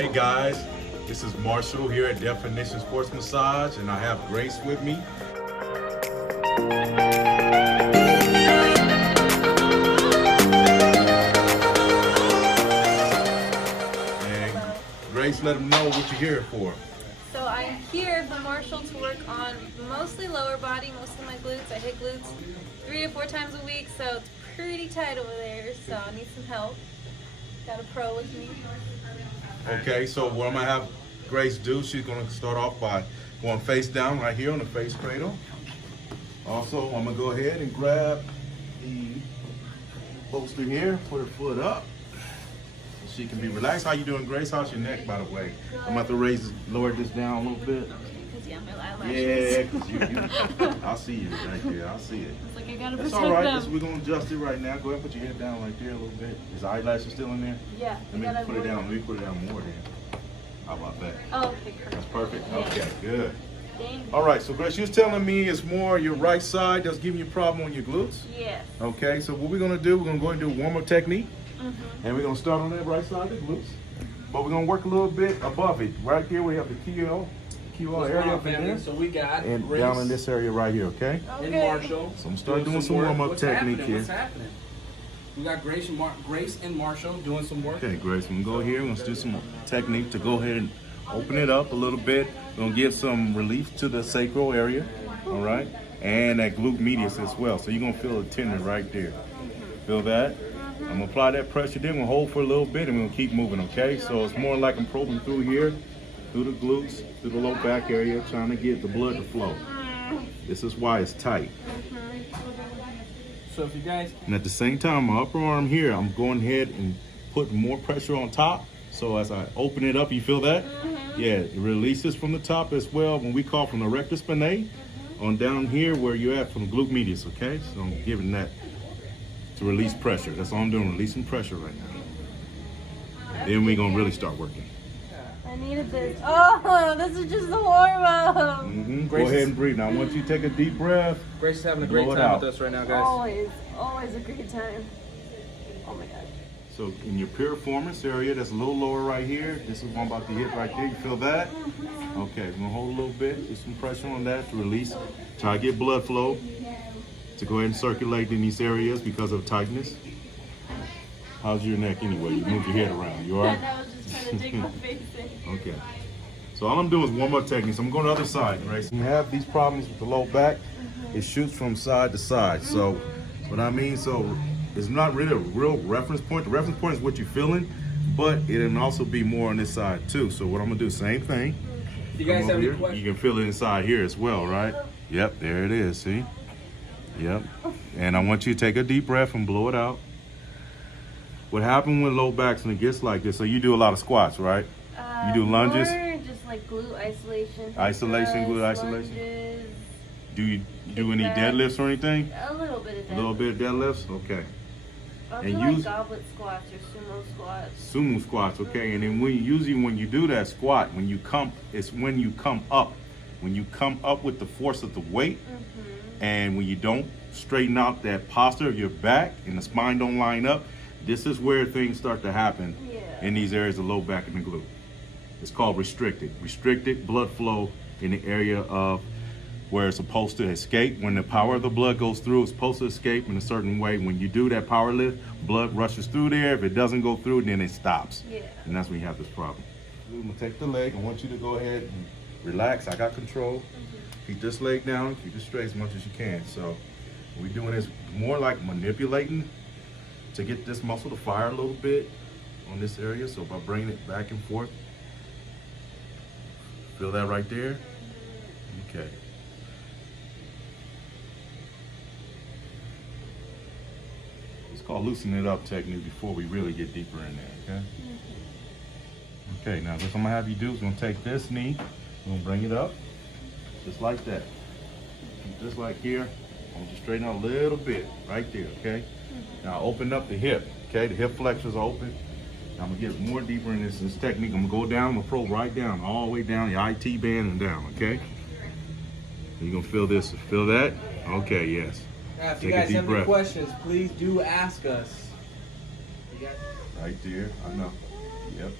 Hey guys, this is Marshall here at Definition Sports Massage, and I have Grace with me. And Grace, let them know what you're here for. So I'm here for Marshall to work on mostly lower body, mostly my glutes. I hit glutes 3 to 4 times a week, so it's pretty tight over there, so I need some help. Got a pro with me. Okay, so what I'm gonna have Grace do, she's gonna start off by going face down right here on the face cradle. Also, I'm gonna go ahead and grab the bolster here, put her foot up. So she can be relaxed. How you doing, Grace? How's your neck, by the way? I'm about to lower this down a little bit. Yeah, because you, I'll see you right there. I'll see it. It's like I gotta That's protect all right. them. We're going to adjust it right now. Go ahead and put your head down right there a little bit. Is the eyelashes still in there? Yeah. Let me put it down. Let me put it down more then. How about that? Oh, okay, perfect. That's perfect. Yeah. Okay, good. Thank you. All right, so Grace, you was telling me it's more your right side that's giving you a problem on your glutes? Yes. Okay, so what we're going to do, we're going to go ahead and do a warm-up technique. Mm-hmm. And we're going to start on that right side of the glutes. But we're going to work a little bit above it. Right here we have the QL area up in there. So we got And Grace down in this area right here, okay? and Marshall. So I'm starting doing some work. warm-up What's technique happening? here. What's happening? We got Grace and Marshall doing some work. Okay, Grace, we're gonna go here. We're gonna do some technique to go ahead and open it up a little bit. We're gonna give some relief to the sacral area, all right? And that glute medius as well. So you're gonna feel a tendon right there. Feel that? I'm gonna apply that pressure there. We're gonna hold for a little bit and we're gonna keep moving, okay? So it's more like I'm probing through here, through the glutes, through the low back area, trying to get the blood to flow. This is why it's tight. So if you guys, And at the same time, my upper arm here, I'm going ahead and putting more pressure on top. So as I open it up, you feel that? Yeah, it releases from the top as well. When we call from the rectus spinae on down here where you're at from the glute medius, okay? So I'm giving that to release pressure. That's all I'm doing, releasing pressure right now. Then we're gonna really start working. I needed this. Oh, this is just the warm-up. Go ahead and breathe. Now I want you to take a deep breath. Grace is having a great Blow it time out. with us right now, guys. Always a great time. Oh my God. So in your piriformis area, that's a little lower right here. This is one about to hit right there. You feel that? Okay, we're gonna hold a little bit, get some pressure on that to release. Try to get blood flow to go ahead and circulate in these areas because of tightness. How's your neck anyway? You move your head around. You all right? I was just trying to dig my face in. Okay. So all I'm doing is warm up techniques. I'm going to the other side, Grace. When you have these problems with the low back, it shoots from side to side. So what I mean, so it's not really a real reference point. The reference point is what you're feeling, but it can also be more on this side too. So what I'm gonna do, same thing. Do you guys have any here. questions? You can feel it inside here as well, right? Yep, there it is, see? Yep. And I want you to take a deep breath and blow it out. What happens with low backs when it gets like this, so you do a lot of squats, right? You do lunges? More just like glute isolation. Isolation, glute press, isolation. Lunges, Do you do any Kickback. deadlifts or anything? a little bit of that. A little bit of deadlifts? Okay. I'll and do like use- goblet squats or sumo squats. Sumo squats, okay? And then usually when you do that squat, it's when you come up. When you come up with the force of the weight, and when you don't straighten out that posture of your back and the spine don't line up, this is where things start to happen in these areas of low back and the glute. It's called restricted blood flow in the area of where it's supposed to escape. When the power of the blood goes through, it's supposed to escape in a certain way. When you do that power lift, blood rushes through there. If it doesn't go through, then it stops. Yeah. And that's when you have this problem. I'm gonna take the leg. I want you to go ahead and relax. I got control. Keep this leg down, keep it straight as much as you can. So we're doing this more like manipulating to get this muscle to fire a little bit on this area. So by bringing it back and forth, feel that right there? Okay. It's called loosening it up technique before we really get deeper in there, okay? Okay, now what I'm gonna have you do is gonna take this knee, we're gonna bring it up, just like that. Keep this like here. I want you to straighten out a little bit, right there, okay? Now open up the hip, okay? The hip flexors are open. Now I'm gonna get more deeper in this technique. I'm gonna go down, I'm gonna probe right down, all the way down, the IT band and down, okay? You're gonna feel this, feel that? Okay, yes. Now, if Take you a guys deep have breath. any questions, please do ask us. Right there, I know. Yep.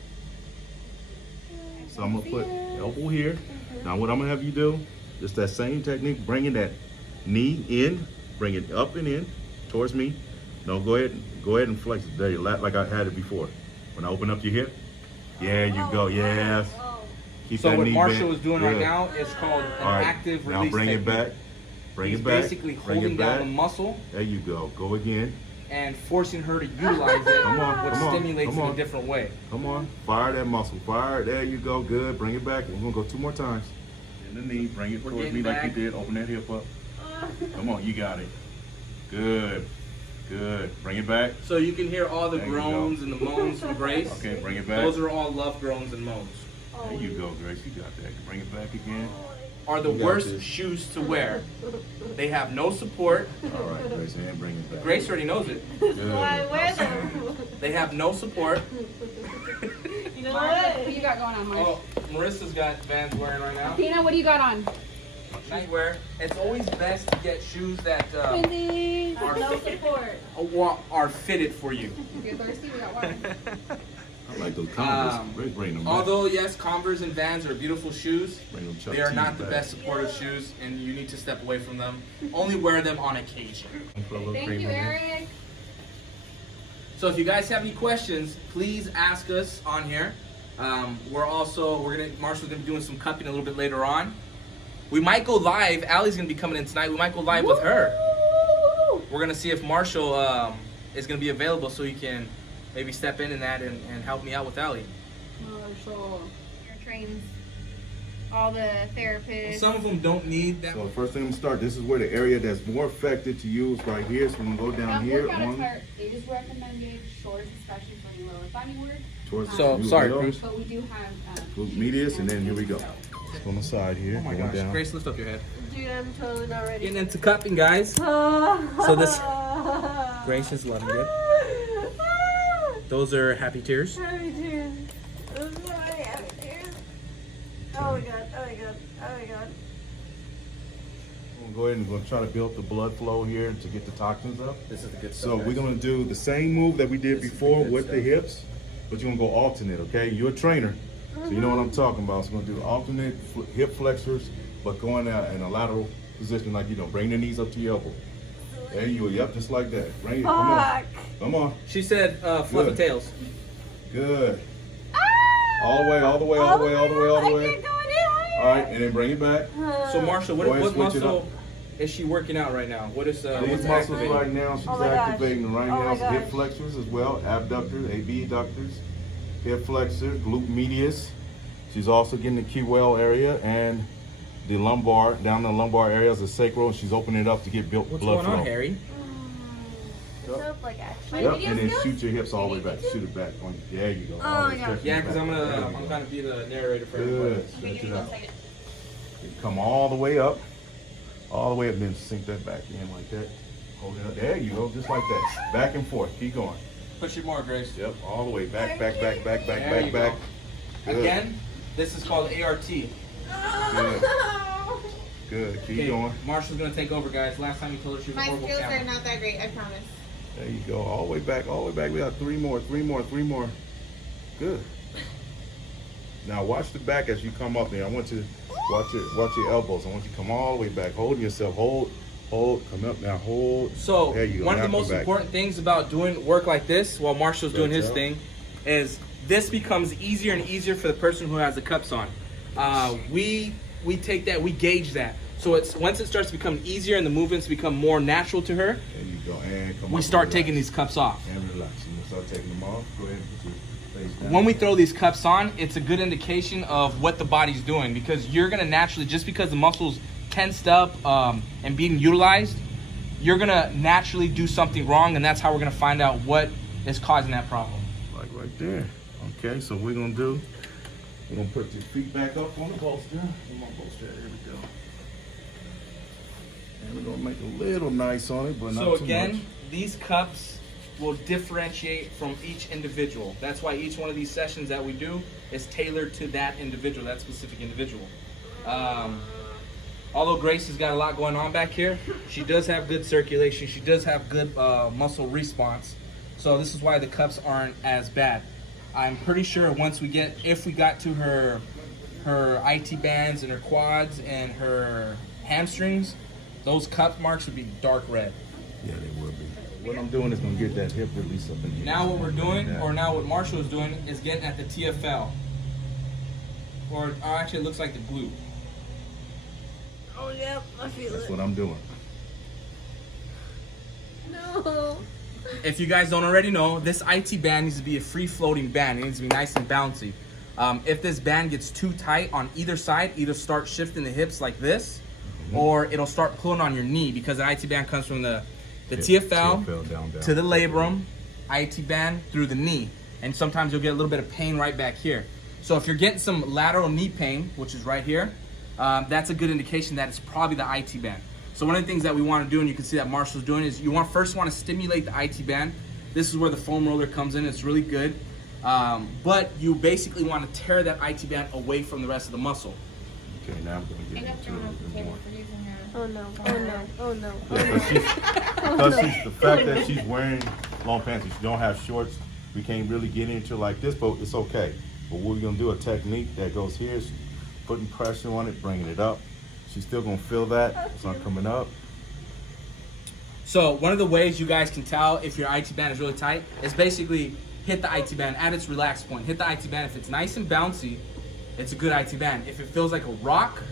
So I'm gonna put elbow here. Now what I'm gonna have you do, just that same technique, bringing that knee in, bring it up and in towards me. No, go ahead and flex it. There, your lat like I had it before. When I open up your hip, yeah, you go, yes. Keep So that what knee Marshall bent. is doing right now is called an All right, active now release bring technique. it back. Bring He's it back. basically bring holding it down back. the muscle There you go. Go again. and forcing her to utilize it, Come on, which come on, stimulates come in on. a different way. Come on. Fire that muscle. Fire it. There you go. Good. Bring it back. We're gonna go 2 more times. In the knee. Bring it We're towards getting me like you back. did. Open that hip up. Come on. You got it. Good. Good. Bring it back. So you can hear all the There you groans and the moans from Grace. Okay. Bring it back. Those are all love groans and moans. There you go, Grace. You got that. Bring it back again. Are the You got worst this. shoes to wear. They have no support. All right, Grace. And bring it back. Grace already knows it. Good. Why wear them? They have no support. You know What what? do you got going on, Mark? Oh, Marissa's got Vans wearing right now. Tina, what do you got on? Nightwear. It's always best to get shoes that Lindsay, no support. are fitted for you. If you're thirsty, we got water. I like those Converse. Bring them back. Although yes, Converse and Vans are beautiful shoes, Bring them Chuck they are T's not the back. best supportive shoes, and you need to step away from them. Only wear them on occasion. Put a little Thank cream you, in there. Eric. So if you guys have any questions, please ask us on here. Marshall's gonna be doing some cupping a little bit later on. We might go live. Allie's gonna be coming in tonight. We might go live with her. We're gonna see if Marshall is gonna be available so he can maybe step in that and help me out with Allie. Marshall. Your trains, all the therapists. Some of them don't need that. So the first thing I'm gonna start, this is where the area that's more affected to use right here. So we're gonna go down here on It is recommended shorts, especially for the lower body work. towards So, the sorry, middle, Bruce. But we do have glute medius, and then here we go. Just on the side here, Oh my going gosh, down. Grace, lift up your head. Dude, I'm totally not ready. Getting into cupping, guys. So this- Grace is loving it. Those are happy tears. Happy tears. Those are my happy tears. Oh my god, oh my god, oh my god. We'll go ahead and we'll try to build the blood flow here to get the toxins up. This is the good stuff. So we're gonna do the same move that we did This is before the good with the stuff. hips, but you're gonna go alternate, okay? You're a trainer, so you know what I'm talking about. So we're gonna do alternate hip flexors, but going out in a lateral position like you know. Bring the knees up to your elbow. There you go. Yep, just like that. Bring it. Come on. Fuck. Come on. She said fluffy Good. tails. Good. All the way, all the way, all the way, all the way, all the I way. can't go any higher. All right, and then bring it back. So Marshall, what Go ahead, what switch it muscle is she working out right now? What is These what's muscles activating? right now, she's Oh my gosh. activating right Oh now. my So hip gosh. flexors as well, abductors, AB adductors, hip flexor, glute medius. She's also getting the QL area and the lumbar, down the lumbar area is the sacral, and she's opening it up to get built What's blood going on, flow. Harry? What's up, like action? Yep, Video and then skills? shoot your hips all the way back. Shoot it back. There you go. Oh All my the way gosh. stretching Yeah, it because back. I'm There you gonna go. be the narrator for Good. everybody. Stretch it out. Come all the way up. All the way up, then sink that back in like that. Hold it up. There you go, just like that. Back and forth. Keep going. Push it more, Grace. Yep, all the way. Back, back, back, back, back, There you back, go. back. Good. Again, this is called ART. Good. Good. Keep Okay, going. Marshall's gonna take over, guys. Last time you told her she was a My horrible skills are camera. not that great, I promise. There you go. All the way back, all the way back. We got three more. Good. Now watch the back as you come up there. I want you to watch your elbows. I want you to come all the way back. Holding yourself. Hold. Come up now. Hold. So There you go. one of Now the come most back. important things about doing work like this while Marshall's doing his Stretch out. thing is this becomes easier and easier for the person who has the cups on. We take that, we gauge that. So it's once it starts to become easier and the movements become more natural to her, There you go. And come we up start and taking relax. these cups off. And relax. And we'll start taking them off. Go ahead and put your face down. When we throw these cups on, it's a good indication of what the body's doing because you're gonna naturally, just because the muscles tensed up and being utilized, you're gonna naturally do something wrong, and that's how we're gonna find out what is causing that problem. Like right there. Okay, so we're gonna put your feet back up on the bolster. Come on, bolster. There we go. And we're gonna make a little nice on it, but not So too again, much. these cups will differentiate from each individual. That's why each one of these sessions that we do is tailored to that individual, that specific individual. Although Grace has got a lot going on back here, she does have good circulation. She does have good muscle response. So this is why the cups aren't as bad. I'm pretty sure if we got to her her IT bands and her quads and her hamstrings, those cut marks would be dark red. Yeah, they will be. What I'm doing is gonna get that hip release up in here. Now what we're doing, or now what Marshall is doing, is getting at the TFL. Or actually it looks like the glute. Oh, yep, I feel That's it. what I'm doing. No. If you guys don't already know, this IT band needs to be a free floating band. It needs to be nice and bouncy. If this band gets too tight on either side, either start shifting the hips like this, or it'll start pulling on your knee, because the IT band comes from the TFL down, to the labrum, IT band through the knee. And sometimes you'll get a little bit of pain right back here. So if you're getting some lateral knee pain, which is right here, that's a good indication that it's probably the IT band. So one of the things that we want to do, and you can see that Marshall's doing, is you first want to stimulate the IT band. This is where the foam roller comes in. It's really good. But you basically want to tear that IT band away from the rest of the muscle. Okay, now I'm gonna I get got into thrown it a off the little bit table more. for using her. Oh no, oh no, oh no, oh Yeah, no. because she's the fact that she's wearing long pants, she don't have shorts. We can't really get into it like this, but it's okay. But we're gonna do a technique that goes here, is putting pressure on it, bringing it up. She's still gonna feel that. It's not coming up. So one of the ways you guys can tell if your IT band is really tight is basically hit the IT band at its relaxed point. Hit the IT band. If it's nice and bouncy, it's a good IT band. If it feels like a rock,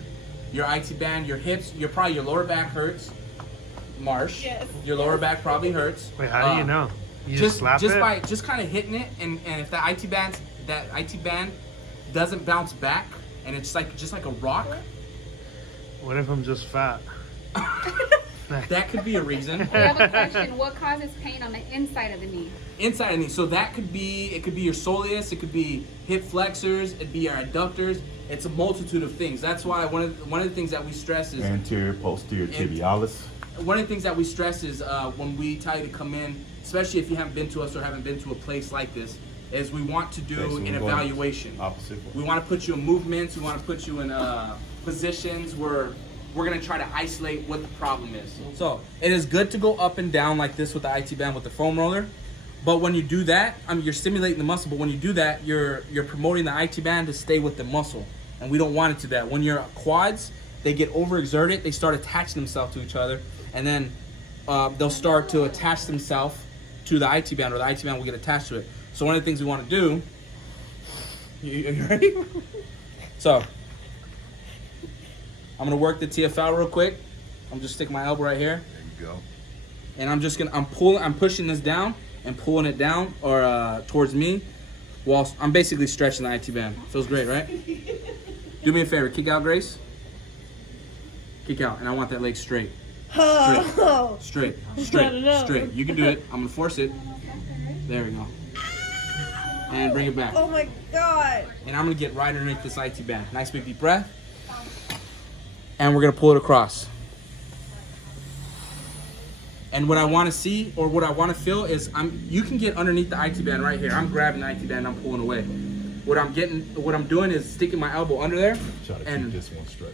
your IT band, your hips, your lower back hurts. Marsh, Yes. your lower back probably hurts. Wait, how do you know? You just slap it? by just kind of hitting it, and if that IT band doesn't bounce back, and it's just like a rock, What if I'm just fat? that could be a reason. We have a question. What causes pain on the inside of the knee? Inside of me, so that could be your soleus, it could be hip flexors, it'd be our adductors. It's a multitude of things. That's why one of the things that we stress is Anterior, posterior tibialis. one of the things that we stress is when we tell you to come in, especially if you haven't been to us or haven't been to a place like this, is we want to do Okay, so an we're going evaluation. Opposite way. We want to put you in movements. We want to put you in positions where we're going to try to isolate what the problem is. So it is good to go up and down like this with the IT band with the foam roller. But when you do that, you're stimulating the muscle. But when you do that, you're promoting the IT band to stay with the muscle. And we don't want it to that. When your quads, they get overexerted, they start attaching themselves to each other. And then they'll start to attach themselves to the IT band, or the IT band will get attached to it. So one of the things we want to do, you ready? So I'm gonna work the TFL real quick. I'm just sticking my elbow right here, There you go. and I'm pushing this down and pulling it down or towards me, while I'm basically stretching the IT band. Feels great, right? Do me a favor, kick out, Grace. Kick out, and I want that leg straight. Straight. You can do it. I'm gonna force it. There we go. And bring it back. Oh my god. And I'm gonna get right underneath this IT band. Nice big deep breath. And we're gonna pull it across. And what I wanna see, or what I wanna feel is, you can get underneath the IT band right here. I'm grabbing the IT band, I'm pulling away. What I'm doing is sticking my elbow under there Try to keep and this one straight.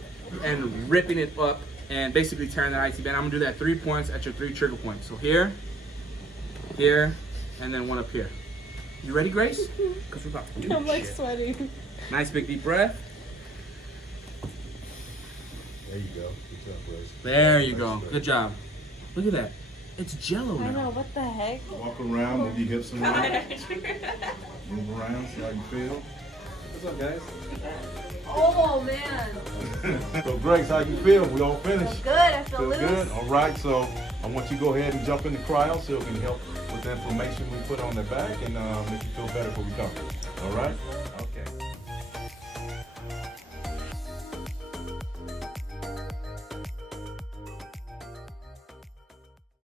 ripping it up and basically tearing that IT band. I'm gonna do that 3 points at your 3 trigger points. So here, and then one up here. You ready, Grace? Because we're about to do I'm like shit. sweating. Nice big deep breath. There you go. Good job, Grace. There you go. Good job. Look at that. It's jello I know, now. what the heck? Walk around, move your hips around. Move around, see how you feel. What's up, guys? Oh man. So, Grace, how you feel? We all finished. Good, I feel Feel loose. good? All right, so I want you to go ahead and jump in the cryo so it can help with the inflammation we put on the back and make you feel better before we come. All right? Okay.